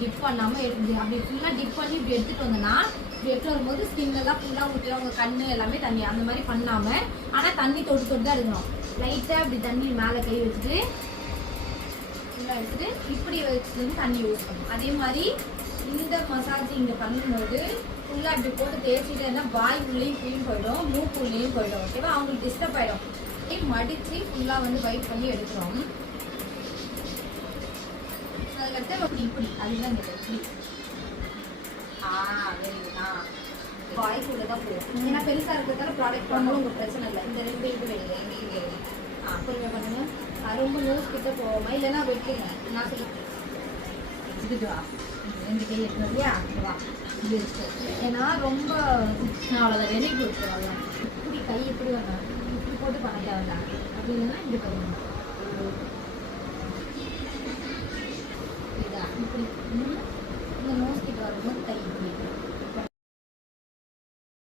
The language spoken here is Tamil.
டிப் பண்ணாமல் அப்படி ஃபுல்லாக டிப் பண்ணி இப்படி எடுத்துகிட்டு வந்தோன்னா இப்படி எடுத்து வரும்போது ஸ்கின் எல்லாம் ஃபுல்லாக ஊற்றி அவங்க கண்ணு எல்லாமே தண்ணி அந்த மாதிரி பண்ணாமல் ஆனால் தண்ணி தொட்டு தொட்டு தான் எடுக்கணும். லைட்டாக இப்படி தண்ணி மேலே கை வச்சுட்டு ஃபுல்லாக எடுத்துட்டு இப்படி வச்சுட்டு தண்ணி யூஸ் பண்ணணும். அதே மாதிரி இந்த மசாஜ் இங்கே பண்ணும்போது ஃபுல்லாக இப்படி போட்டு தேய்ச்சிட்டேன்னா வாய் உள்ளேயும் க்ளீன் போயிடும், மூக்கு உள்ளேயும் போயிடும். ஓகேவா? அவங்களுக்கு டிஸ்டர்ப் ஆகிடும். மடித்து ஃபுல்லாக வந்து வைப் பண்ணி எடுக்கிறோம். அதுக்கடுத்து இப்படி இப்படி அதுதான் இந்த இப்படி வெரி குட். வாய்க்குள்ளே தான் போகும். ஏன்னா பெருசாக இருக்கிறதால ப்ராடக்ட் பண்ணாலும் உங்களுக்கு பிரச்சனை இல்லை. இந்த 2 இது வெளியே பொறுமையாக பண்ணுங்க. ரொம்ப நோஸ் கிட்ட போகாமல் இல்லைன்னா வெட்டுங்க. நான் சொல்லி இதுவா 2 கை எடுக்கணும் இல்லையா? வா இது ஏன்னா ரொம்ப அவ்வளோதான் வெரி குட். அவ்வளோதான். இப்படி கை எப்படி வரணும், இப்படி போட்டு பண்ண தேவைதான். அப்படி இல்லைன்னா இப்படி பண்ணணும். இதா இப்படி